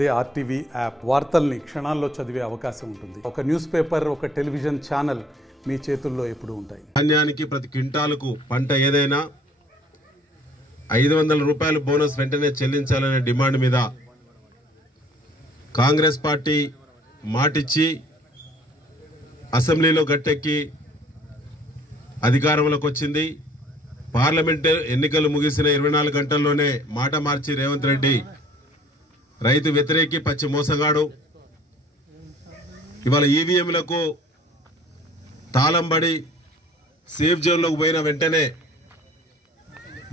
అదే RTV app వార్తల్ని క్షణాల్లో చదివే అవకాశం ఉంటుంది. ఒక న్యూస్ పేపర్, ఒక టెలివిజన్ ఛానల్ మీ చేతుల్లో ఎప్పుడూ ఉంటాయి. ధాన్యానికి ప్రతి క్వింటాలకు పంట ఏదైనా 500 రూపాయలు బోనస్ వెంటనే చెల్లించాలనే డిమాండ్ మీద కాంగ్రెస్ పార్టీ మాటిచ్చి అసెంబ్లీలో గట్టెక్కి అధికారంలోకి వచ్చింది. పార్లమెంట్ ఎన్నికలు ముగిసిన 24 గంటల్లోనే మాట మార్చి రేవంత్ రెడ్డి రైతు వ్యతిరేకి పచ్చి మోసగాడు. ఇవాళ ఈవీఎంలకు తాళంబడి సేఫ్ జోన్లోకి పోయిన వెంటనే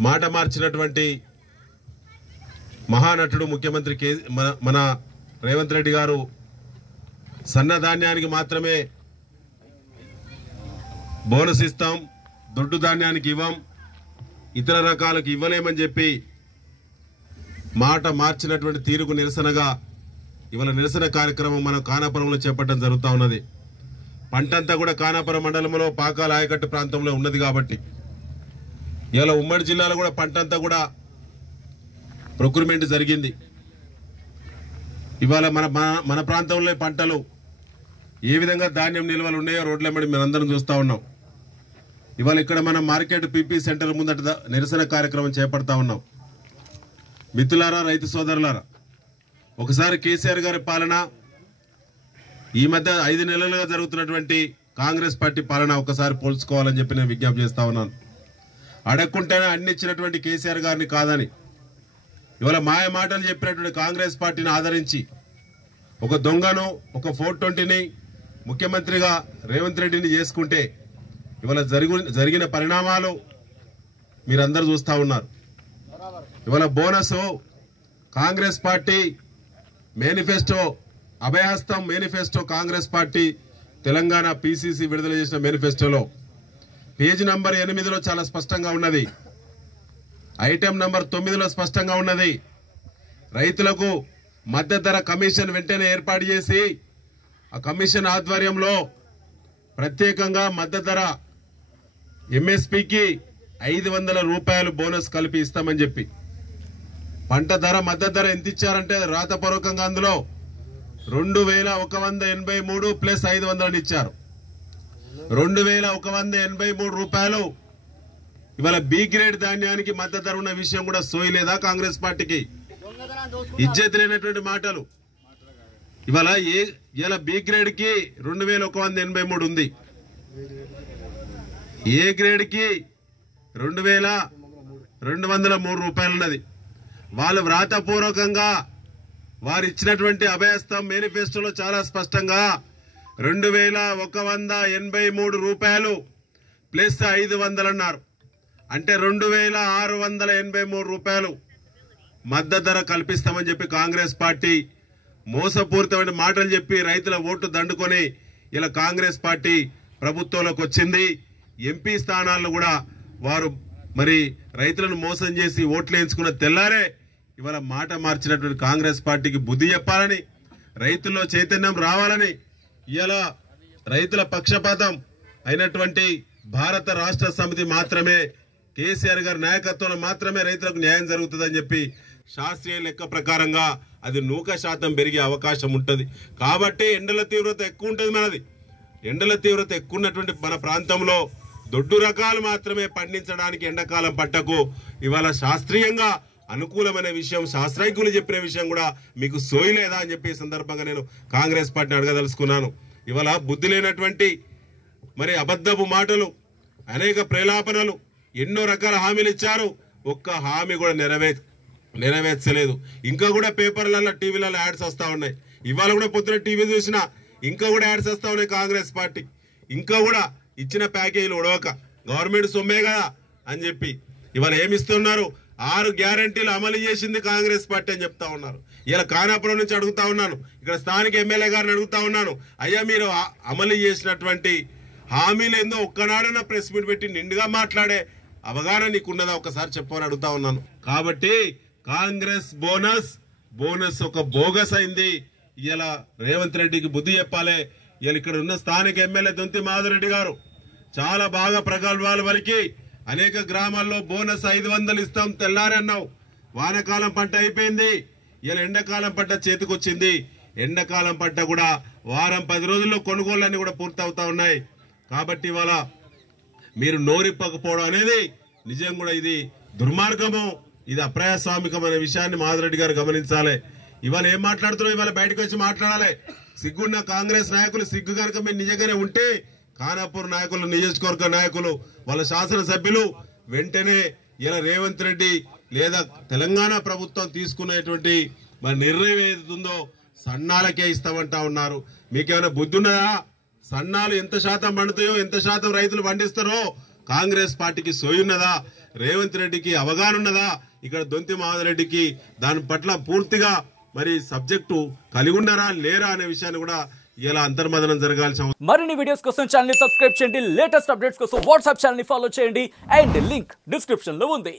మాట మార్చినటువంటి మహానటుడు ముఖ్యమంత్రి మన రేవంత్ రెడ్డి గారు సన్నధాన్యానికి మాత్రమే బోనస్ ఇస్తాం, దొడ్డు ధాన్యానికి ఇవ్వం, ఇతర రకాలకు ఇవ్వలేమని చెప్పి మాట మార్చినటువంటి తీరుకు నిరసనగా ఇవాళ నిరసన కార్యక్రమం మనం ఖానాపురంలో చేపట్టడం జరుగుతూ ఉన్నది. పంటంతా కూడా ఖానాపురం మండలంలో పాకాల ఆయకట్టు ప్రాంతంలో ఉన్నది కాబట్టి ఇవాళ ఉమ్మడి జిల్లాలో కూడా పంటంతా కూడా ప్రొక్యూర్మెంట్ జరిగింది. ఇవాళ మన ప్రాంతంలో పంటలు ఏ విధంగా ధాన్యం నిల్వలు ఉన్నాయో రోడ్లెంబడి మనందరం చూస్తూ ఉన్నాం. ఇవాళ ఇక్కడ మనం మార్కెట్ పీపీ సెంటర్ ముందట నిరసన కార్యక్రమం చేపడతా ఉన్నాం. మిత్రులారా, రైతు సోదరులారా, ఒకసారి కేసీఆర్ గారి పాలన, ఈ మధ్య 5 నెలలుగా జరుగుతున్నటువంటి కాంగ్రెస్ పార్టీ పాలన ఒకసారి పోల్చుకోవాలని చెప్పి నేను విజ్ఞప్తి చేస్తా ఉన్నాను. అడగకుంటేనే అన్ని ఇచ్చినటువంటి కేసీఆర్ గారిని కాదని ఇవాళ మాయ మాటలు చెప్పినటువంటి కాంగ్రెస్ పార్టీని ఆదరించి ఒక దొంగను, ఒక 420ని ముఖ్యమంత్రిగా రేవంత్ రెడ్డిని చేసుకుంటే ఇవాళ జరిగిన పరిణామాలు మీరందరూ చూస్తూ ఉన్నారు. ఇవాళ bonus Congress party manifesto, Abhayahastam manifesto Congress party Telangana PCC విడుదల చేసిన మేనిఫెస్టోలో పేజీ నంబర్ 8లో చాలా స్పష్టంగా ఉన్నది. ఐటెం నంబర్ 9లో స్పష్టంగా ఉన్నది. రైతులకు మద్దతు ధర కమిషన్ వెంటనే ఏర్పాటు చేసి ఆ కమిషన్ ఆధ్వర్యంలో ప్రత్యేకంగా మద్దతు ధర ఎంఎస్పీకి 500 రూపాయలు బోనస్ కలిపి ఇస్తామని చెప్పి పంట ధర మద్దతు ధర ఎంత ఇచ్చారంటే రాతపూర్వకంగా అందులో 2183 ప్లస్ 500 ఇచ్చారు. 2183 రూపాయలు ఇవాళ బి గ్రేడ్ ధాన్యానికి మద్దతు ధర ఉన్న విషయం కూడా సోయలేదా కాంగ్రెస్ పార్టీకి? ఇజ్జత్ లేనటువంటి మాటలు. ఇవాళ బి గ్రేడ్ కి 2183 ఉంది, ఏ గ్రేడ్ కి 2203 రూపాయలు ఉన్నది. వాళ్ళు వ్రాతపూర్వకంగా వారు ఇచ్చినటువంటి అభయస్థం మేనిఫెస్టోలో చాలా స్పష్టంగా 2183 రూపాయలు ప్లస్ 500 అన్నారు. అంటే 2683 రూపాయలు మద్దతు ధర కల్పిస్తామని చెప్పి కాంగ్రెస్ పార్టీ మోసపూరితమైన మాటలు చెప్పి రైతుల ఓటు దండుకొని ఇలా కాంగ్రెస్ పార్టీ ప్రభుత్వంలోకి వచ్చింది. ఎంపీ స్థానాలను కూడా వారు మరి రైతులను మోసం చేసి ఓట్లు వేయించుకున్న తెల్లారే ఇవాళ మాట మార్చినటువంటి కాంగ్రెస్ పార్టీకి బుద్ధి చెప్పాలని, రైతుల్లో చైతన్యం రావాలని ఇలా రైతుల పక్షపాతం అయినటువంటి భారత రాష్ట్ర సమితి మాత్రమే, కేసీఆర్ గారి నాయకత్వంలో మాత్రమే రైతులకు న్యాయం జరుగుతుందని చెప్పి శాస్త్రీయ లెక్క ప్రకారంగా అది 100% పెరిగే అవకాశం ఉంటుంది. కాబట్టి ఎండల తీవ్రత ఎక్కువ ఉంటుంది. మనది ఎండల తీవ్రత ఎక్కువ ఉన్నటువంటి మన ప్రాంతంలో దొడ్డు రకాలు మాత్రమే పండించడానికి ఎండాకాలం పంటకు ఇవాళ శాస్త్రీయంగా అనుకూలమైన విషయం, శాస్త్రజ్ఞులు చెప్పిన విషయం కూడా మీకు సోయలేదా అని చెప్పి సందర్భంగా నేను కాంగ్రెస్ పార్టీని అడగదలుచుకున్నాను. ఇవాళ బుద్ధి లేనటువంటి మరి అబద్ధపు మాటలు, అనేక ప్రేలాపనలు, ఎన్నో రకాల హామీలు ఇచ్చారు, ఒక్క హామీ కూడా నెరవేర్చలేదు. ఇంకా కూడా పేపర్లలో టీవీలలో యాడ్స్ వస్తూ ఉన్నాయి. ఇవాళ కూడా పొద్దున టీవీ చూసినా ఇంకా కూడా యాడ్స్ వస్తూ ఉన్నాయి కాంగ్రెస్ పార్టీ. ఇంకా కూడా ఇచ్చిన ప్యాకేజీలు ఉడవక గవర్నమెంట్ సొమ్మే కదా అని చెప్పి ఇవాళ ఏమిస్తున్నారు? 6 గ్యారంటీలు అమలు చేసింది కాంగ్రెస్ పార్టీ అని చెప్తా ఉన్నారు. ఇలా ఖానాపురం నుంచి అడుగుతా ఉన్నాను, ఇక్కడ స్థానిక ఎమ్మెల్యే గారిని అడుగుతా ఉన్నాను, అయ్యా మీరు అమలు చేసినటువంటి హామీలు ఏందో ఒక్కనాడన ప్రెస్ మీట్ పెట్టి నిండుగా మాట్లాడే అవగాహన నీకున్నదా ఒకసారి చెప్పని అడుగుతా ఉన్నాను. కాబట్టి కాంగ్రెస్ బోనస్ ఒక బోగస్ అయింది. ఇలా రేవంత్ రెడ్డికి బుద్ధి చెప్పాలి. ఇలా ఇక్కడ ఉన్న స్థానిక ఎమ్మెల్యే దొంతి మాధవరెడ్డి గారు చాలా బాగా ప్రగల్భాలు వలికి అనేక గ్రామాల్లో బోనస్ 500 ఇస్తాం తెల్లారి అన్నావు. వానకాలం పంట అయిపోయింది, ఇలా ఎండాకాలం పంట చేతికొచ్చింది. ఎండాకాలం పంట కూడా వారం 10 రోజుల్లో కొనుగోళ్లన్నీ కూడా పూర్తవుతా ఉన్నాయి. కాబట్టి ఇవాళ మీరు నోరిప్పకపోవడం అనేది నిజం కూడా ఇది దుర్మార్గము, ఇది అప్రజాస్వామికమైన విషయాన్ని మాధురెడ్డి గారు గమనించాలి. ఇవాళ ఏం మాట్లాడుతున్నావు, ఇవాళ బయటకు వచ్చి మాట్లాడాలి. సిగ్గున్న కాంగ్రెస్ నాయకులు సిగ్గు కనుక మీరు నిజంగానే ఉంటే ఖానాపూర్ నాయకులు, నియోజకవర్గ నాయకులు, వాళ్ళ శాసనసభ్యులు వెంటనే ఇలా రేవంత్ రెడ్డి లేదా తెలంగాణ ప్రభుత్వం తీసుకునేటువంటి మరి నిర్ణయం ఏదైతుందో సన్నాలకే ఇస్తామంటా ఉన్నారు. మీకేమైనా బుద్ధి ఉన్నదా? సన్నాలు ఎంత శాతం పండుతాయో, ఎంత శాతం రైతులు పండిస్తారో కాంగ్రెస్ పార్టీకి సోయున్నదా? రేవంత్ రెడ్డికి అవగాహన ఉన్నదా? ఇక్కడ దొంతి మాధవరెడ్డికి దాని పట్ల పూర్తిగా మరి సబ్జెక్టు కలిగి ఉన్నారా లేరా అనే విషయాన్ని కూడా ఇలా అంతర్మదనం జరగాల్సిన. మరిన్ని వీడియోస్ కోసం ఛానల్ ని సబ్స్క్రైబ్ చేయండి. లేటెస్ట్ అప్డేట్స్ కోసం వాట్సాప్ ఛానల్ ని ఫాలో చేయండి. అండ్ లింక్ డిస్క్రిప్షన్ లో ఉంది.